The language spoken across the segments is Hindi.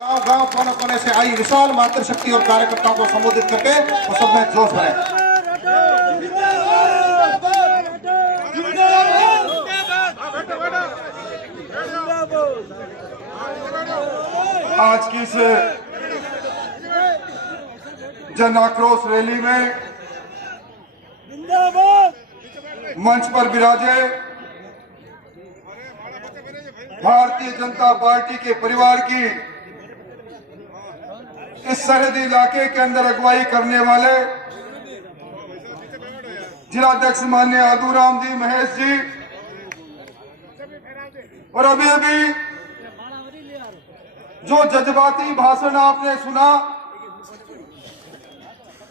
गांव गांव कोने कोने से आई विशाल मातृशक्ति और कार्यकर्ताओं को संबोधित करके वो सब में जोश भरे। आज की इस जन आक्रोश रैली में मंच पर विराजे भारतीय जनता पार्टी के परिवार की इस सरहदी इलाके के अंदर अगुवाई करने वाले जिलाध्यक्ष माननीय आदूराम जी, महेश जी, और अभी अभी जो जज्बाती भाषण आपने सुना,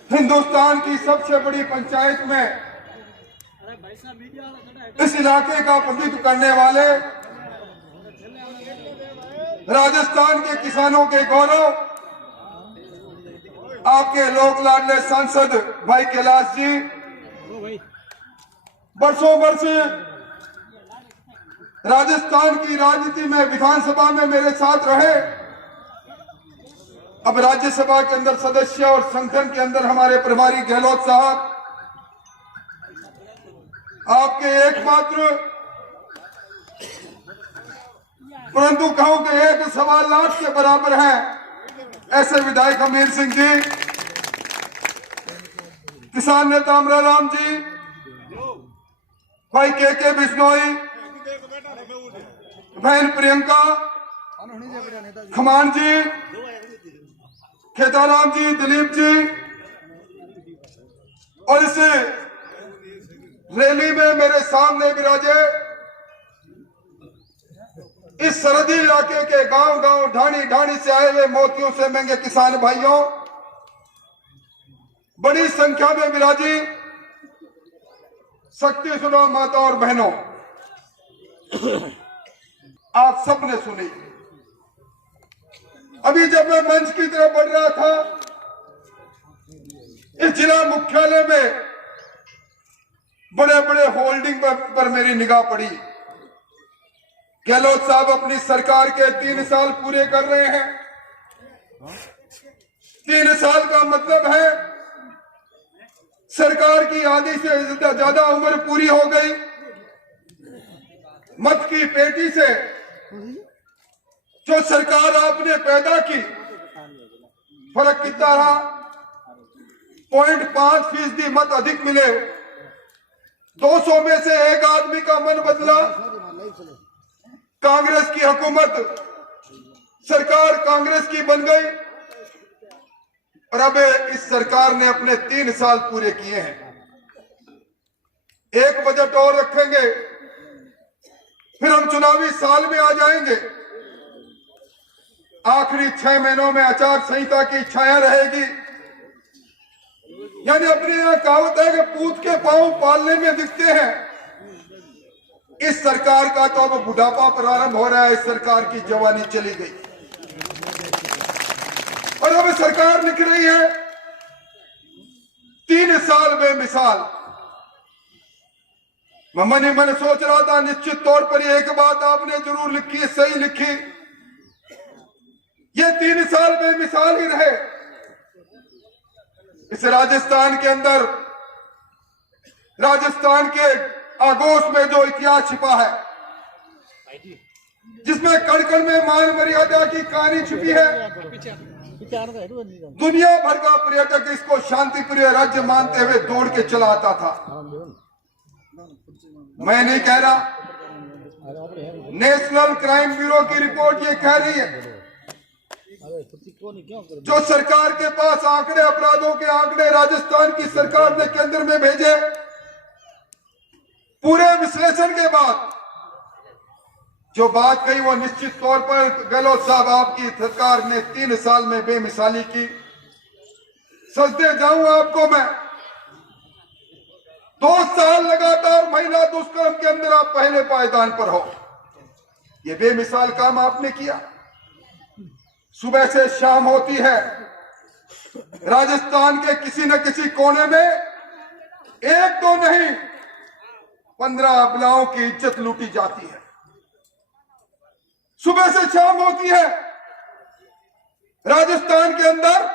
हिंदुस्तान की सबसे बड़ी पंचायत में इस इलाके का प्रतिनिधित्व करने वाले राजस्थान के किसानों के गौरव आपके लोक लाडले सांसद भाई कैलाश जी बरसों वर्ष राजस्थान की राजनीति में, विधानसभा में मेरे साथ रहे। अब राज्यसभा के अंदर सदस्य और संगठन के अंदर हमारे प्रभारी गहलोत साहब, आपके एकमात्र परंतु कहूं कि एक सवा लाख के बराबर है ऐसे विधायक अमीर सिंह जी, किसान नेता अमराराम जी, भाई के बिश्नोई, बहन प्रियंका खमान जी, खेताराम जी, दिलीप जी, और इस रैली में मेरे सामने विराजे इस सरहदी इलाके के गांव गांव, ढाणी ढाणी से आए हुए मोतियों से महंगे किसान भाइयों, बड़ी संख्या में विराजी शक्ति सुनो माता और बहनों, आप सबने सुनी। अभी जब मैं मंच की तरफ बढ़ रहा था, इस जिला मुख्यालय में बड़े बड़े होल्डिंग पर मेरी निगाह पड़ी। गहलोत साहब अपनी सरकार के 3 साल पूरे कर रहे हैं। 3 साल का मतलब है सरकार की आधी से ज्यादा उम्र पूरी हो गई। मत की पेटी से जो सरकार आपने पैदा की, फर्क कितना रहा? 0.5% मत अधिक मिले। 200 में से एक आदमी का मन बदला। कांग्रेस की हुकूमत, सरकार कांग्रेस की बन गई और अब इस सरकार ने अपने 3 साल पूरे किए हैं। एक बजट और रखेंगे, फिर हम चुनावी साल में आ जाएंगे। आखिरी 6 महीनों में आचार संहिता की छाया रहेगी। यानी अपने यहां कहावत है कि पूत के पांव पालने में दिखते हैं। इस सरकार का तो अब बुढ़ापा प्रारंभ हो रहा है। इस सरकार की जवानी चली गई और अब सरकार लिख रही है 3 साल बेमिसाल। मैं मन ही मन सोच रहा था, निश्चित तौर पर एक बात आपने जरूर लिखी, सही लिखी, ये 3 साल बेमिसाल ही रहे। इस राजस्थान के अंदर, राजस्थान के आगोश में जो इतिहास छिपा है, जिसमें कण कण में मान मर्यादा की कहानी छिपी है, दुनिया भर का पर्यटक इसको शांति प्रिय राज्य मानते हुए दौड़ के चला आता था। मैं नहीं कह रहा, नेशनल क्राइम ब्यूरो की रिपोर्ट ये कह रही है। जो सरकार के पास आंकड़े, अपराधों के आंकड़े राजस्थान की सरकार ने केंद्र में भेजे, पूरे विश्लेषण के बाद जो बात कही वो निश्चित तौर पर गहलोत साहब आपकी सरकार ने 3 साल में बेमिसाली की। सजदे जाऊं आपको मैं, 2 साल लगातार महिला दुष्कर्म के अंदर आप पहले पायदान पर हो। ये बेमिसाल काम आपने किया। सुबह से शाम होती है, राजस्थान के किसी न किसी कोने में एक तो नहीं 15 अबलाओं की इज्जत लूटी जाती है। सुबह से शाम होती है, राजस्थान के अंदर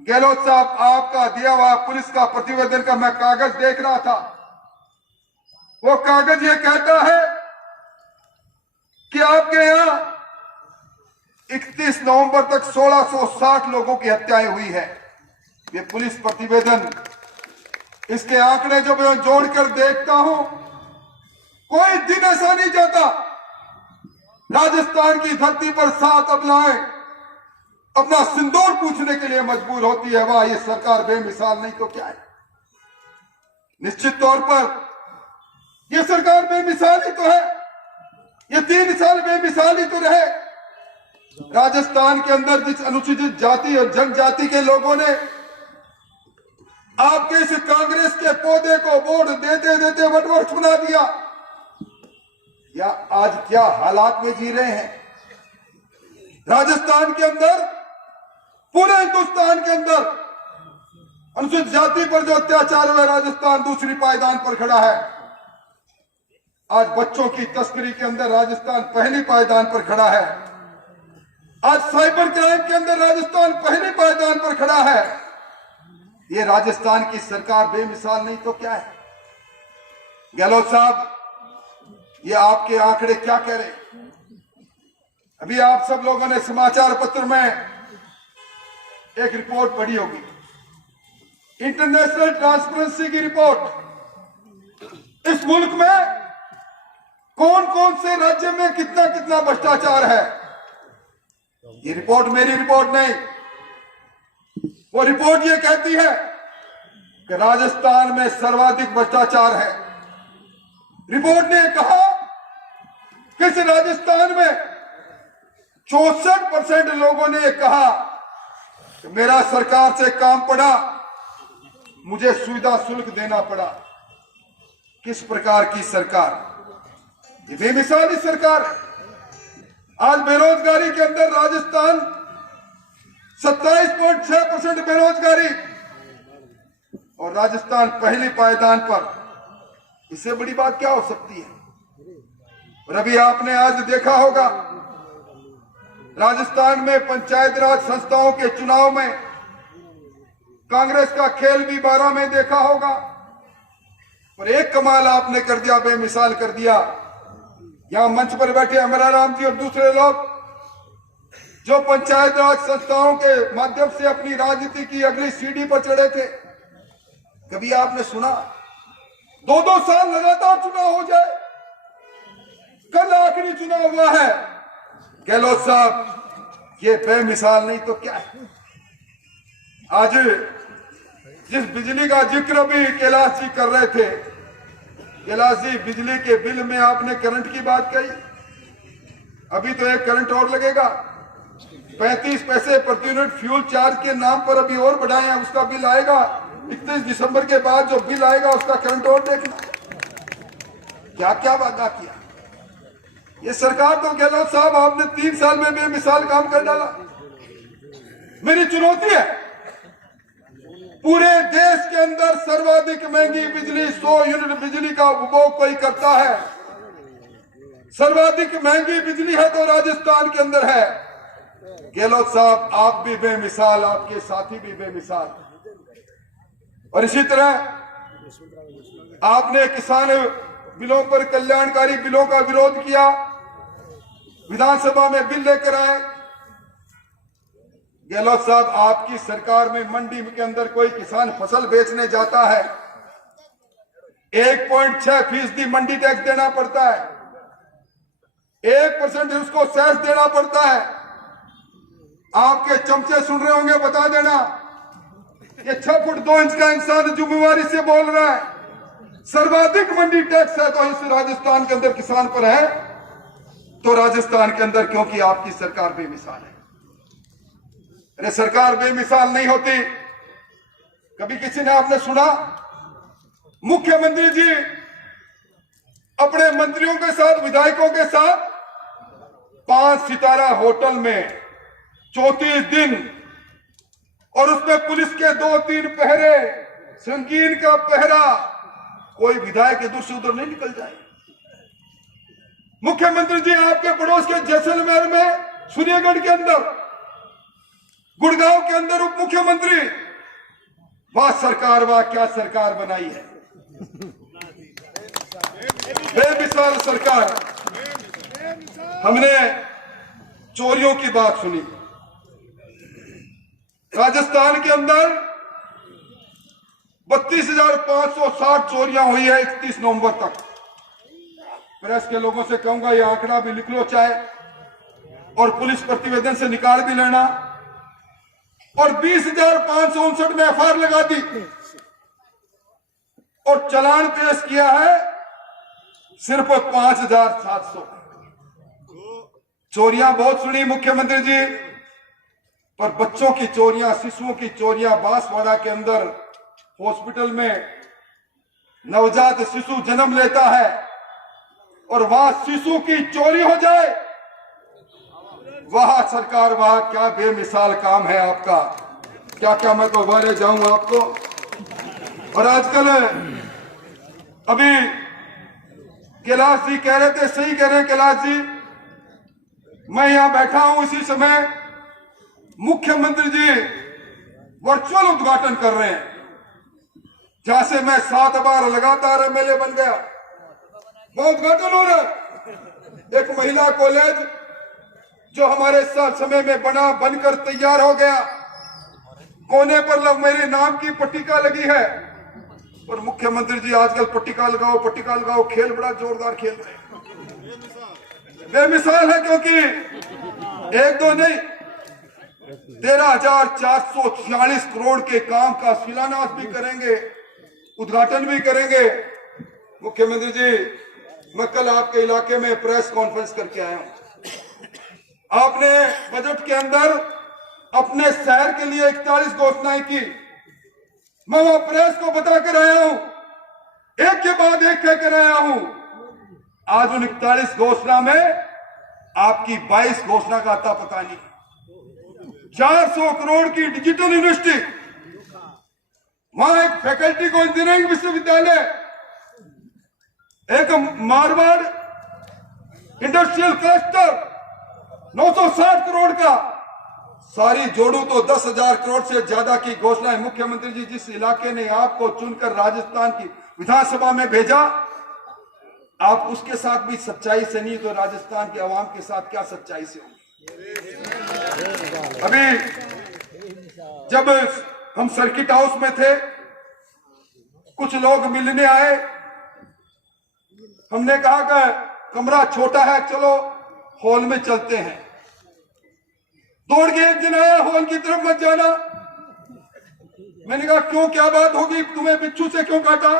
गहलोत साहब, आपका दिया हुआ पुलिस का प्रतिवेदन का मैं कागज देख रहा था। वो कागज ये कहता है कि आपके यहां 31 नवंबर तक 1660 लोगों की हत्याएं हुई है। ये पुलिस प्रतिवेदन, इसके आंकड़े जब मैं जोड़कर देखता हूं, कोई दिन ऐसा नहीं जाता राजस्थान की धरती पर 7 अबलाएं अपना सिंदूर पूछने के लिए मजबूर होती है। वाह, ये सरकार बेमिसाल नहीं तो क्या है। निश्चित तौर पर यह सरकार बेमिसाल ही तो है। ये 3 साल बेमिसाल ही तो रहे। राजस्थान के अंदर जिस अनुसूचित जाति और जनजाति के लोगों ने आपके इस कांग्रेस के पौधे को वोट देते देते वटवृक्ष बना दिया, या आज क्या हालात में जी रहे हैं। राजस्थान के अंदर, पूरे हिंदुस्तान के अंदर अनुसूचित जाति पर जो अत्याचार हुआ, राजस्थान दूसरी पायदान पर खड़ा है। आज बच्चों की तस्करी के अंदर राजस्थान पहली पायदान पर खड़ा है। आज साइबर क्राइम के अंदर राजस्थान पहली पायदान पर खड़ा है। ये राजस्थान की सरकार बेमिसाल नहीं तो क्या है। गहलोत साहब, ये आपके आंकड़े क्या कह रहे हैं। अभी आप सब लोगों ने समाचार पत्र में एक रिपोर्ट पढ़ी होगी, इंटरनेशनल ट्रांसपेरेंसी की रिपोर्ट। इस मुल्क में कौन कौन से राज्य में कितना कितना भ्रष्टाचार है। ये रिपोर्ट मेरी रिपोर्ट नहीं, वो रिपोर्ट ये कहती है कि राजस्थान में सर्वाधिक भ्रष्टाचार है। रिपोर्ट ने कहा कि इस राजस्थान में 64% लोगों ने कहा कि मेरा सरकार से काम पड़ा, मुझे सुविधा शुल्क देना पड़ा। किस प्रकार की सरकार, ये बेमिसाली सरकार है। आज बेरोजगारी के अंदर राजस्थान 27.6% बेरोजगारी, और राजस्थान पहली पायदान पर। इससे बड़ी बात क्या हो सकती है। और अभी आपने आज देखा होगा, राजस्थान में पंचायत राज संस्थाओं के चुनाव में कांग्रेस का खेल भी 12 में देखा होगा। और एक कमाल आपने कर दिया, बेमिसाल कर दिया। यहां मंच पर बैठे अमरा राम जी और दूसरे लोग जो पंचायत राज संस्थाओं के माध्यम से अपनी राजनीति की अगली सीढ़ी पर चढ़े थे, कभी आपने सुना 2-2 साल लगातार चुनाव हो जाए। कल आखिरी चुनाव हुआ है। गहलोत साहब, ये बेमिसाल नहीं तो क्या है। आज जिस बिजली का जिक्र भी कैलाश जी कर रहे थे, कैलाश जी, बिजली के बिल में आपने करंट की बात कही। अभी तो एक करंट और लगेगा, 35 पैसे प्रति यूनिट फ्यूल चार्ज के नाम पर अभी और बढ़ाए हैं। उसका बिल आएगा 31 दिसंबर के बाद, जो बिल आएगा उसका करंट और देखना। क्या क्या वादा किया ये सरकार। तो गहलोत साहब, आपने 3 साल में बेमिसाल काम कर डाला। मेरी चुनौती है, पूरे देश के अंदर सर्वाधिक महंगी बिजली, 100 यूनिट बिजली का उपभोग कोई करता है। सर्वाधिक महंगी बिजली है तो राजस्थान के अंदर है। गहलोत साहब, आप भी बेमिसाल, आपके साथी भी बेमिसाल। और इसी तरह आपने किसान बिलों पर, कल्याणकारी बिलों का विरोध किया, विधानसभा में बिल लेकर आए। गहलोत साहब, आपकी सरकार में मंडी के अंदर कोई किसान फसल बेचने जाता है, 1.6% मंडी टैक्स देना पड़ता है, 1% उसको सेस देना पड़ता है। आपके चमचे सुन रहे होंगे, बता देना, ये 6 फुट 2 इंच का इंसान जिम्मेवारी से बोल रहा है। सर्वाधिक मंडी टैक्स है तो इस राजस्थान के अंदर किसान पर है, तो राजस्थान के अंदर क्योंकि आपकी सरकार बेमिसाल है। अरे सरकार बेमिसाल नहीं होती। कभी किसी ने आपने सुना मुख्यमंत्री जी अपने मंत्रियों के साथ, विधायकों के साथ 5 सितारा होटल में 34 दिन, और उसमें पुलिस के 2-3 पहरे, संगीन का पहरा, कोई विधायक इधर से उधर नहीं निकल जाए। मुख्यमंत्री जी आपके पड़ोस के जैसलमेर में, सूर्यगढ़ के अंदर गुड़गांव के अंदर उप मुख्यमंत्री, वाह सरकार वाह क्या सरकार बनाई है, बेमिसाल सरकार। हमने चोरियों की बात सुनी, राजस्थान के अंदर 32,560 चोरियां हुई है 31 नवंबर तक। प्रेस के लोगों से कहूंगा ये आंकड़ा भी लिख लो चाहे, और पुलिस प्रतिवेदन से निकाल भी लेना। और 20,559 में एफआईआर लगा दी और चालान पेश किया है सिर्फ 5,700। चोरियां बहुत सुनी मुख्यमंत्री जी, पर बच्चों की चोरियां, शिशुओं की चोरियां, बांसवाड़ा के अंदर हॉस्पिटल में नवजात शिशु जन्म लेता है और वहां शिशु की चोरी हो जाए, वहां सरकार वहां क्या बेमिसाल काम है आपका। क्या क्या मैं तो बारे जाऊं आपको। और आजकल अभी कैलाश जी कह रहे थे, सही कह रहे हैं कैलाश जी, मैं यहां बैठा हूं इसी समय मुख्यमंत्री जी वर्चुअल उद्घाटन कर रहे हैं, जहां से मैं 7 बार लगातार एमएलए बन गया। वो उद्घाटन हो रहा है एक महिला कॉलेज जो हमारे समय में बनकर तैयार हो गया। कोने पर मेरे नाम की पट्टिका लगी है, और मुख्यमंत्री जी आजकल पट्टिका लगाओ, खेल बड़ा जोरदार खेल रहे हैं। बेमिसाल है, क्योंकि एक दो नहीं 13,446 करोड़ के काम का शिलान्यास भी करेंगे, उद्घाटन भी करेंगे। मुख्यमंत्री जी, मैं कल आपके इलाके में प्रेस कॉन्फ्रेंस करके आया हूं। आपने बजट के अंदर अपने शहर के लिए 41 घोषणाएं की, मैं वहां प्रेस को बता कर आया हूं, एक के बाद एक कहकर आया हूं। आज उन 41 घोषणा में आपकी 22 घोषणा का आता पता नहीं। 400 करोड़ की डिजिटल यूनिवर्सिटी, वहां एक फैकल्टी को इंजीनियरिंग विश्वविद्यालय, एक मारवाड़ इंडस्ट्रियल क्लस्टर 960 करोड़ का, सारी जोड़ू तो 10,000 करोड़ से ज्यादा की घोषणाएं। मुख्यमंत्री जी, जिस इलाके ने आपको चुनकर राजस्थान की विधानसभा में भेजा, आप उसके साथ भी सच्चाई से नहीं तो राजस्थान के अवाम के साथ क्या सच्चाई से होंगे। अभी जब हम सर्किट हाउस में थे, कुछ लोग मिलने आए, हमने कहा कि कमरा छोटा है, चलो हॉल में चलते हैं। दौड़ के एक दिन आया, हॉल की तरफ मत जाना। मैंने कहा क्यों, क्या बात होगी, तुम्हें बिच्छू से क्यों काटा?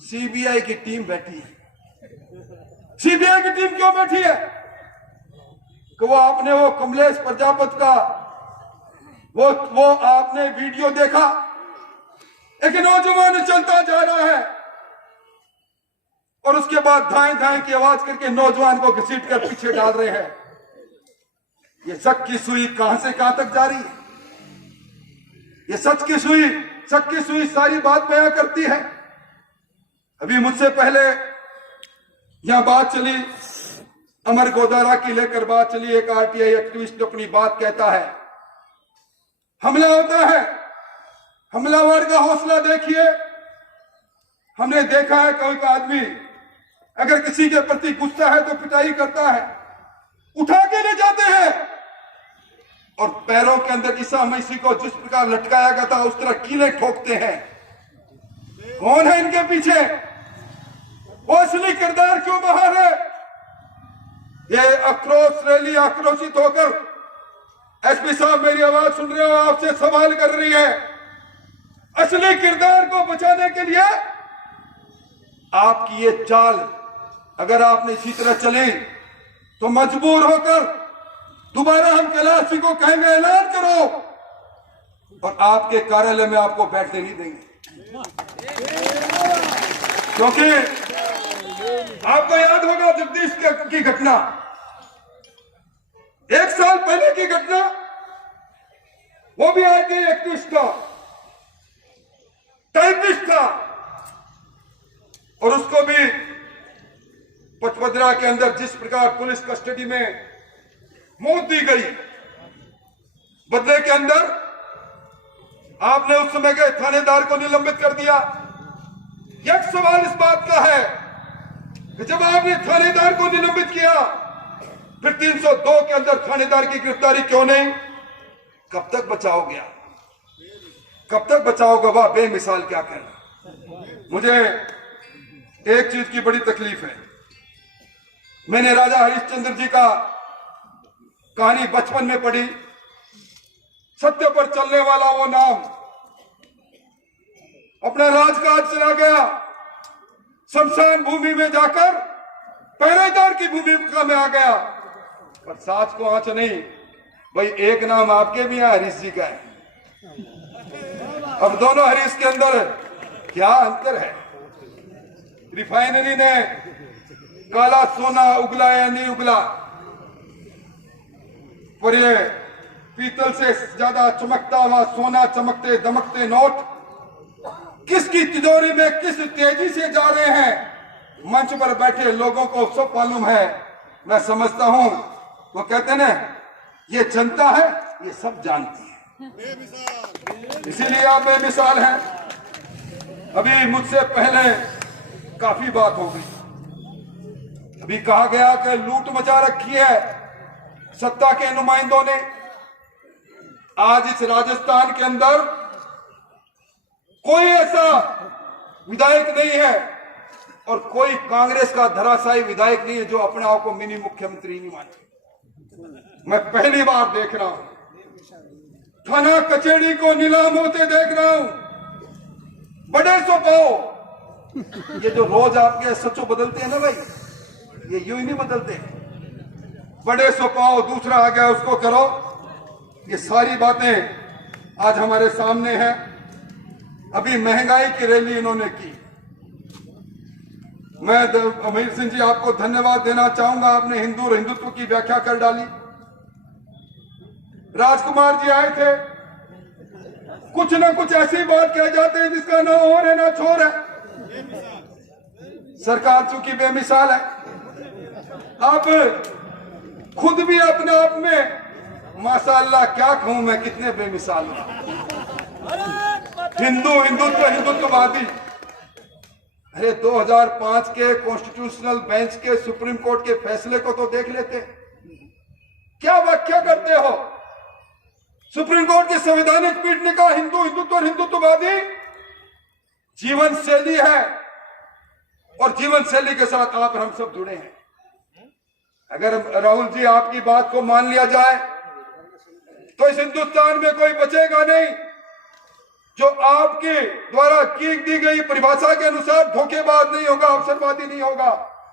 सीबीआई की टीम बैठी है। सीबीआई की टीम क्यों बैठी है? कि वो आपने वो कमलेश प्रजापति का वो आपने वीडियो देखा, एक नौजवान चलता जा रहा है और उसके बाद धाएं धाएं की आवाज करके नौजवान को घसीट कर पीछे डाल रहे हैं। ये शक की सुई कहां से कहां तक जा रही है? ये शक की सुई सारी बात बयां करती है। अभी मुझसे पहले यहां बात चली, अमर गोदारा की लेकर बात चली। एक आरटीआई एक्टिविस्ट अपनी बात कहता है, हमला होता है, हमलावर का हौसला देखिए। हमने देखा है कोई आदमी अगर किसी के प्रति गुस्सा है तो पिटाई करता है, उठा के ले जाते हैं और पैरों के अंदर ईसा मसीह को जिस प्रकार लटकाया गया था उस तरह कीले ठोकते हैं। कौन है इनके पीछे? वो असली किरदार क्यों बाहर है? ये आक्रोश रैली आक्रोशित होकर, एसपी साहब मेरी आवाज सुन रहे हो, आपसे सवाल कर रही है। असली किरदार को बचाने के लिए आपकी ये चाल अगर आपने इसी तरह चली तो मजबूर होकर दोबारा हम कैलाश जी को कहेंगे ऐलान करो, और आपके कार्यालय में आपको बैठने नहीं देंगे। क्योंकि आपको याद होगा जगदीश की घटना, 1 साल पहले की घटना, वो भी आईटी एक्टिविस्ट था, टाइपिस्ट था, और उसको भी पचपदरा के अंदर जिस प्रकार पुलिस कस्टडी में मौत दी गई, बदले के अंदर आपने उस समय के थानेदार को निलंबित कर दिया। एक सवाल इस बात का है कि जब आपने थानेदार को निलंबित किया, फिर 302 के अंदर थानेदार की गिरफ्तारी क्यों नहीं? कब तक बचाओगे आप? कब तक बचाओगे? वाह बेमिसाल क्या कहना। मुझे एक चीज की बड़ी तकलीफ है। मैंने राजा हरिश्चंद्र जी का कहानी बचपन में पढ़ी। सत्य पर चलने वाला वो नाम अपना राजकाज चला गया, शमशान भूमि में जाकर पहरेदार की भूमिका में आ गया। पर साच को आंच नहीं भाई, एक नाम आपके भी है, हरीश जी का है। अब दोनों हरीश के अंदर क्या अंतर है? रिफाइनरी ने काला सोना उगला या नहीं उगला, पर ये पीतल से ज्यादा चमकता हुआ सोना, चमकते दमकते नोट किसकी तिजोरी में किस तेजी से जा रहे हैं, मंच पर बैठे लोगों को सब मालूम है। मैं समझता हूं, वो कहते ना, ये जनता है, ये सब जानती है, इसीलिए आप बेमिसाल हैं। अभी मुझसे पहले काफी बात हो गई। अभी कहा गया कि लूट मचा रखी है सत्ता के नुमाइंदों ने। आज इस राजस्थान के अंदर कोई ऐसा विधायक नहीं है और कोई कांग्रेस का धराशायी विधायक नहीं है जो अपने आप को मिनी मुख्यमंत्री नहीं माने। मैं पहली बार देख रहा हूं, थाना कचहरी को नीलाम होते देख रहा हूं। बड़े सो पाओ, ये जो रोज आपके सचो बदलते हैं ना भाई, ये यूं ही नहीं बदलते। बड़े सो पाओ, दूसरा आ गया उसको करो, ये सारी बातें आज हमारे सामने हैं। अभी महंगाई की रैली इन्होंने की। मैं अमीर सिंह जी आपको धन्यवाद देना चाहूंगा, आपने हिंदू और हिंदुत्व की व्याख्या कर डाली। राजकुमार जी आए थे, कुछ ना कुछ ऐसी बात कह जाते हैं जिसका ना और है ना छोर है। सरकार चूंकि बेमिसाल है, अब खुद भी अपने आप में माशाअल्लाह क्या कहूं मैं, कितने बेमिसाल हूं। हिंदुत्व हिंदुत्ववादी। अरे 2005 के कॉन्स्टिट्यूशनल बेंच के सुप्रीम कोर्ट के फैसले को तो देख लेते, क्या व्याख्या करते हो? सुप्रीम कोर्ट की संवैधानिक पीठ ने कहा हिंदुत्व और हिंदुत्ववादी जीवन शैली है और जीवन शैली के साथ आप और हम सब जुड़े हैं। अगर राहुल जी आपकी बात को मान लिया जाए तो इस हिंदुस्तान में कोई बचेगा नहीं जो आपके द्वारा की दी गई परिभाषा के अनुसार धोखेबाज नहीं होगा, अवसरवादी नहीं होगा,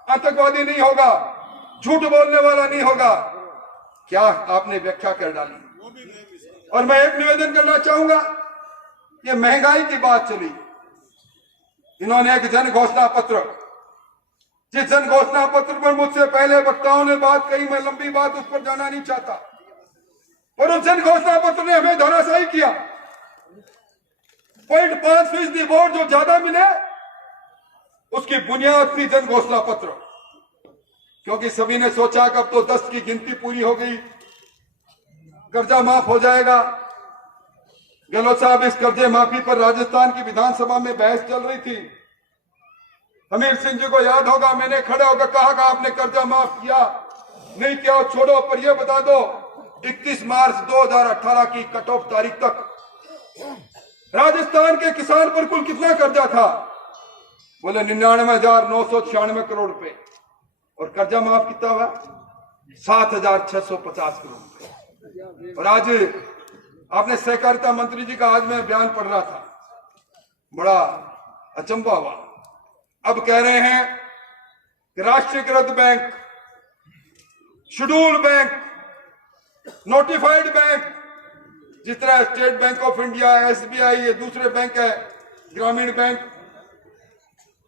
आतंकवादी नहीं होगा, झूठ बोलने वाला नहीं होगा। क्या आपने व्याख्या कर डाली। और मैं एक निवेदन करना चाहूंगा, ये महंगाई की बात चली, इन्होंने एक जन घोषणा पत्र, जिस जन घोषणा पत्र पर मुझसे पहले वक्ताओं ने बात कही, मैं लंबी बात उस पर जाना नहीं चाहता, और उस जन घोषणा पत्र ने हमें धराशायी किया। 0.5% वोट जो ज्यादा मिले उसकी बुनियाद थी जन घोषणा पत्र, क्योंकि सभी ने सोचा कि अब तो 10 की गिनती पूरी हो गई, कर्जा माफ हो जाएगा। गहलोत साहब, इस कर्जे माफी पर राजस्थान की विधानसभा में बहस चल रही थी। अमीर सिंह जी को याद होगा, मैंने खड़े होकर कहा कि आपने कर्जा माफ किया नहीं किया छोड़ो, पर यह बता दो 31 मार्च 2018 की कट ऑफ तारीख तक राजस्थान के किसान पर कुल कितना कर्जा था? बोले 99,996 करोड़ रुपए, और कर्जा माफ कितना हुआ? 7,650 करोड़ रुपए। और आज आपने सहकारिता मंत्री जी का आज मैं बयान पढ़ रहा था, बड़ा अचंभा हुआ। अब कह रहे हैं कि राष्ट्रीयकृत bank, schedule bank, notified bank, जिस तरह state bank of India, SBI, ये दूसरे बैंक है, ग्रामीण बैंक,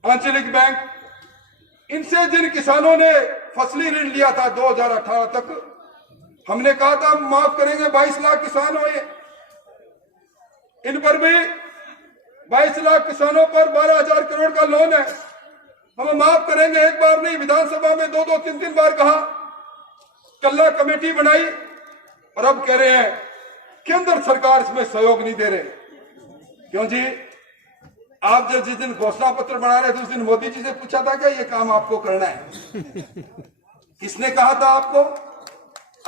आंचलिक बैंक, इनसे जिन किसानों ने फसली ऋण लिया था 2018 तक, हमने कहा था हम माफ करेंगे, 22 लाख किसान हुए, इन पर भी 22 लाख किसानों पर 12,000 करोड़ का लोन है, हम माफ करेंगे। एक बार नहीं, विधानसभा में 2-2, 3-3 बार कहा, कल्ला कमेटी बनाई, और अब कह रहे हैं केंद्र सरकार इसमें सहयोग नहीं दे रहे। क्यों जी? आप जब जिस दिन घोषणा पत्र बना रहे थे उस दिन मोदी जी से पूछा था क्या ये काम आपको करना है? किसने कहा था आपको?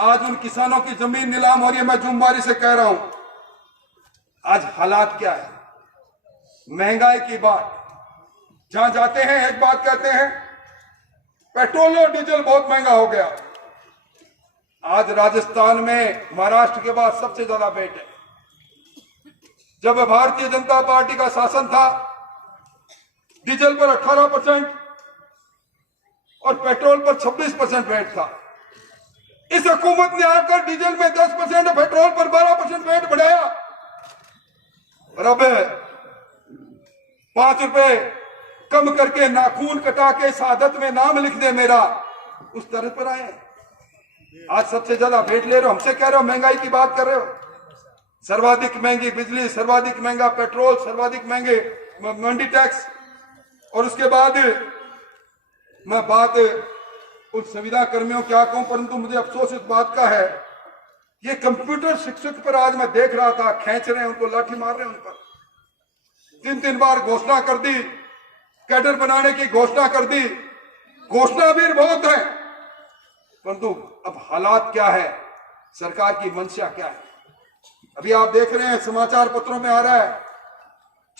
आज उन किसानों की जमीन नीलाम हो रही है। मैं जुम्मेवारी से कह रहा हूं, आज हालात क्या है, महंगाई की बात, जहां जाते हैं एक बात कहते हैं, पेट्रोल और डीजल बहुत महंगा हो गया। आज राजस्थान में महाराष्ट्र के बाद सबसे ज्यादा वेट है। जब भारतीय जनता पार्टी का शासन था, डीजल पर 18% और पेट्रोल पर 26% वेट था। इस हुकूमत ने आकर डीजल में 10% और पेट्रोल पर 12% वेट बढ़ाया और अब 5 रुपए कम करके नाखून कटा के शहादत में नाम लिख दे मेरा, उस तरह पर आए। आज सबसे ज्यादा वेट ले रहे हो, हमसे कह रहे हो महंगाई की बात कर रहे हो। सर्वाधिक महंगी बिजली, सर्वाधिक महंगा पेट्रोल, सर्वाधिक महंगे मंडी टैक्स। और उसके बाद मैं बात उन संविदा कर्मियों क्या कहूं, परंतु मुझे अफसोस इस बात का है, ये कंप्यूटर शिक्षक पर आज मैं देख रहा था, खींच रहे हैं उनको, लाठी मार रहे हैं उन पर। 3 बार घोषणा कर दी, कैडर बनाने की घोषणा कर दी, घोषणा भी बहुत है, परंतु अब हालात क्या है, सरकार की मंशा क्या है। अभी आप देख रहे हैं समाचार पत्रों में आ रहा है,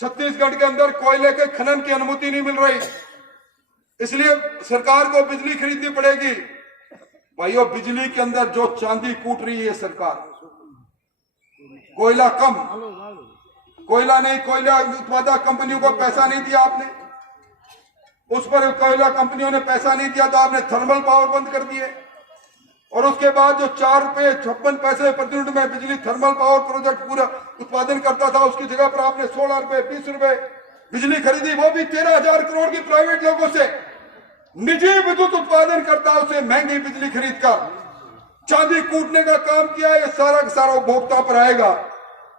छत्तीसगढ़ के अंदर कोयले के खनन की अनुमति नहीं मिल रही, इसलिए सरकार को बिजली खरीदनी पड़ेगी। भाइयों, बिजली के अंदर जो चांदी कूट रही है सरकार, कोयला कम, कोयला नहीं, कोयला उत्पादक कंपनियों को पैसा नहीं दिया आपने, उस पर कोयला कंपनियों ने पैसा नहीं दिया तो आपने थर्मल पावर बंद कर दिए। और उसके बाद जो 4 रुपए 56 पैसे प्रति यूनिट में बिजली थर्मल पावर प्रोजेक्ट पूरा उत्पादन करता था, उसकी जगह पर आपने 16 रुपए 20 रुपए बिजली खरीदी, वो भी 13,000 करोड़ की प्राइवेट लोगों से। निजी विद्युत उत्पादन करता है उसे महंगी बिजली खरीद कर चांदी कूटने का काम किया। ये सारा का सारा उपभोक्ता पर आएगा।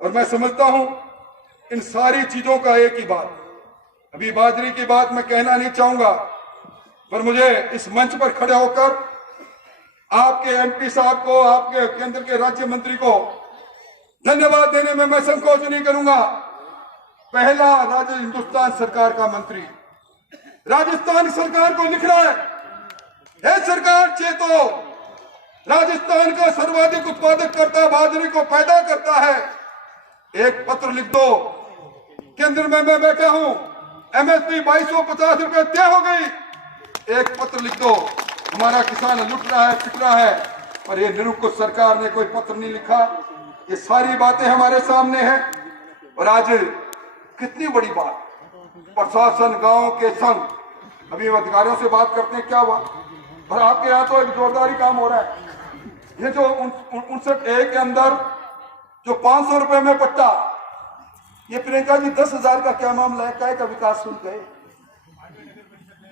और मैं समझता हूं इन सारी चीजों का एक ही बात, अभी बाजरी की बात मैं कहना नहीं चाहूंगा, पर मुझे इस मंच पर खड़े होकर आपके एमपी साहब को, आपके केंद्र के राज्य मंत्री को धन्यवाद देने में मैं संकोच नहीं करूंगा। पहला राज्य हिंदुस्तान सरकार का मंत्री राजस्थान सरकार को लिख रहा है, हे सरकार चेतो, राजस्थान का सर्वाधिक उत्पादक करता बाजरे को पैदा करता है, एक पत्र लिख दो। केंद्र में मैं बैठा हूं, एमएसपी 2250 रुपए तय हो गई, एक पत्र लिख दो। हमारा किसान लुट रहा है, पिट रहा है, पर ये निरंकुश सरकार ने कोई पत्र नहीं लिखा। ये सारी बातें हमारे सामने हैं। और आज कितनी बड़ी बात, प्रशासन गांव के संग, अभी अधिकारियों से बात करते हैं क्या हुआ, और आपके यहाँ तो एक जोरदारी काम हो रहा है। ये जो 59A के अंदर जो 500 रुपए में पट्टा, ये प्रियंका जी 10,000 का क्या मामला है, काय का विकास शुल्क है?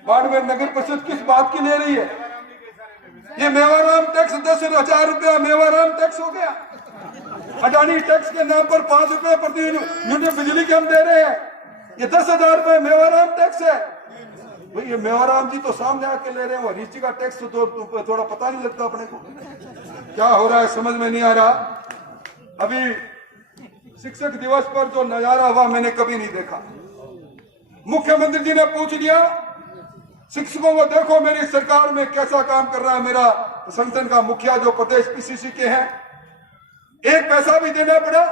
बाड़मेर नगर परिषद किस बात की ले रही है? ये मेवाराम टैक्स 10,000 रुपया मेवाराम टैक्स हो गया। अडानी टैक्स के नाम पर 5 रुपए प्रति यूनिट बिजली के हम दे रहे हैं, ये 10,000 रुपए मेवाराम टैक्स है। भाई ये मेवाराम जी तो सामने आके ले रहे हैं, हरीश जी का टैक्स तो थोड़ा पता नहीं लगता अपने को क्या हो रहा है, समझ में नहीं आ रहा। अभी शिक्षक दिवस पर जो नजारा हुआ मैंने कभी नहीं देखा। मुख्यमंत्री जी ने पूछ लिया शिक्षकों को, देखो मेरी सरकार में कैसा काम कर रहा है मेरा संगठन का मुखिया जो प्रदेश पीसीसी के हैं, एक पैसा भी देना पड़ा।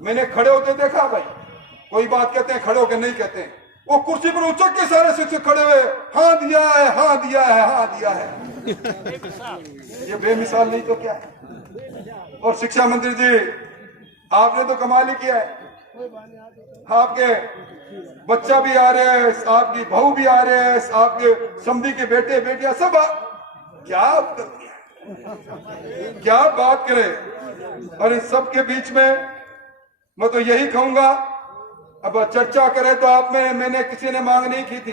मैंने खड़े होते देखा, भाई कोई बात कहते हैं खड़े होकर नहीं कहते हैं, वो कुर्सी पर उचक के सारे शिक्षक खड़े हुए, हाँ दिया है, हाँ दिया है, हाँ दिया है। ये बेमिसाल नहीं तो क्या है। और शिक्षा मंत्री जी आपने तो कमाल ही किया है, आपके बच्चा भी आ रहे हैं, आपकी बहू भी आ रहे हैं, आपके समधी के बेटे बेटियां सब क्या क्या बात करें। और इस सब के बीच में मैं तो यही कहूंगा, अब चर्चा करें तो आप में मैंने किसी ने मांग नहीं की थी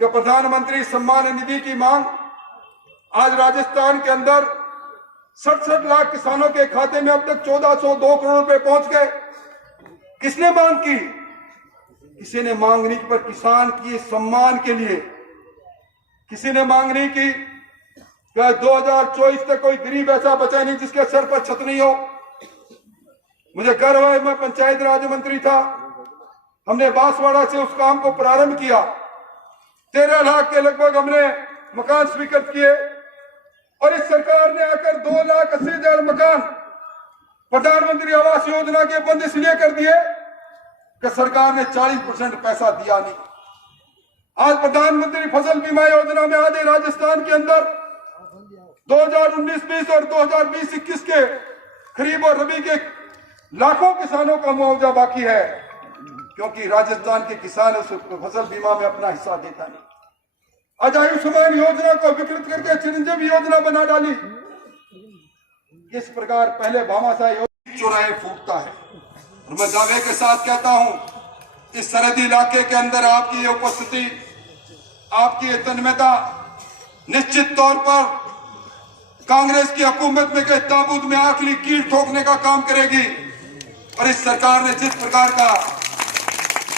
कि प्रधानमंत्री सम्मान निधि की मांग आज राजस्थान के अंदर 67 लाख किसानों के खाते में अब तक 1402 करोड़ रुपए पहुंच गए। किसने मांग की? किसी ने मांग नहीं की, पर किसान की सम्मान के लिए किसी ने मांग नहीं की। 2024 तक कोई गरीब ऐसा बचा नहीं जिसके सर पर छत नहीं हो। मुझे गर्व है, मैं पंचायत राज मंत्री था, हमने बांसवाड़ा से उस काम को प्रारंभ किया। 13 लाख के लगभग हमने मकान स्वीकृत किए और इस सरकार ने आकर 2,80,000 मकान प्रधानमंत्री आवास योजना के बंद इसलिए कर दिए कि सरकार ने 40% पैसा दिया नहीं। आज प्रधानमंत्री फसल बीमा योजना में आज राजस्थान के अंदर 2019-20 और 2020-21 के खरीफ और रबी के लाखों किसानों का मुआवजा बाकी है, क्योंकि राजस्थान के किसान उस फसल बीमा में अपना हिस्सा देता नहीं। आज आयुष्मान योजना को विकृत करके चिरंजीवी योजना बना डाली। इस प्रकार पहले भामाशाह योजना चौराहे फूटता है। और मैं दावे के साथ कहता हूं, इस सरहदी इलाके के अंदर आपकी ये उपस्थिति, आपकी ये तन्मयता निश्चित तौर पर कांग्रेस की हुकूमत में के ताबूत में आखिरी कील ठोकने का काम करेगी। और इस सरकार ने जिस प्रकार का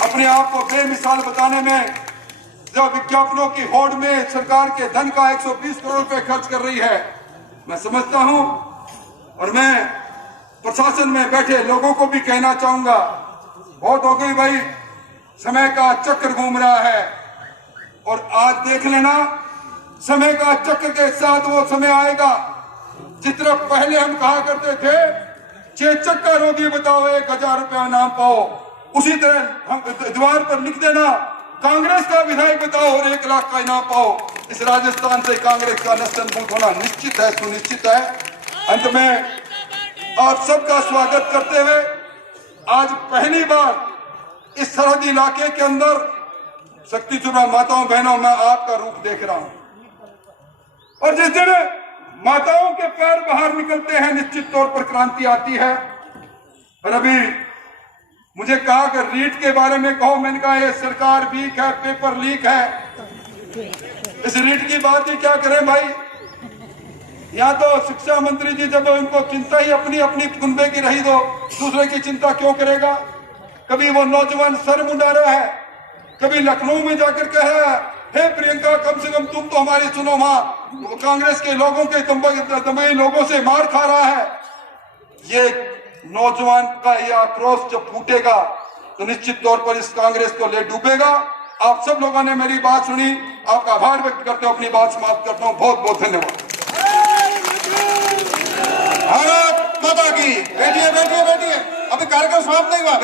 अपने आप को बेमिसाल बताने में, जो विज्ञापनों की होड़ में सरकार के धन का 120 करोड़ रुपए खर्च कर रही है, मैं समझता हूं और मैं प्रशासन में बैठे लोगों को भी कहना चाहूंगा, बहुत हो गई भाई, समय का चक्र घूम रहा है। और आज देख लेना, समय का चक्र के साथ वो समय आएगा जिस तरह पहले हम कहा करते थे, चेचक का रोगी बताओ 1,000 रुपया इनाम पाओ, उसी तरह हम द्वार पर लिख देना कांग्रेस का विधायक बताओ और 1 लाख का इनाम पाओ। इस राजस्थान से कांग्रेस का नस्तनबूत होना निश्चित है, सुनिश्चित है। अंत में आप सबका स्वागत करते हुए आज पहली बार इस सरहदी इलाके के अंदर शक्ति चुरा माताओं बहनों मैं आपका रूप देख रहा हूं। और जिस दिन माताओं के पैर बाहर निकलते हैं, निश्चित तौर पर क्रांति आती है। और अभी मुझे कहा कि रीट के बारे में कहो, मैंने कहा ये सरकार वीक है, पेपर लीक है। इस रीट की बात ही क्या करें भाई। या तो शिक्षा मंत्री जी जब उनको चिंता ही अपनी अपनी कुनबे की रही, दो दूसरे की चिंता क्यों करेगा। कभी वो नौजवान सर मुंडा रहा है, कभी लखनऊ में जाकर कहा, हे प्रियंका कम से कम तुम तो हमारी सुनो मां, वो कांग्रेस के लोगों के तंबई लोगों से मार खा रहा है। ये नौजवान का यह आक्रोश जब फूटेगा तो निश्चित तौर पर इस कांग्रेस को ले डूबेगा। आप सब लोगों ने मेरी बात सुनी, आपका आभार व्यक्त करते हुए अपनी बात समाप्त करता हूं। बहुत बहुत धन्यवाद। भारत माता की। बैठिए बैठिए बैठिए, अभी कार्यक्रम समाप्त नहीं हुआ।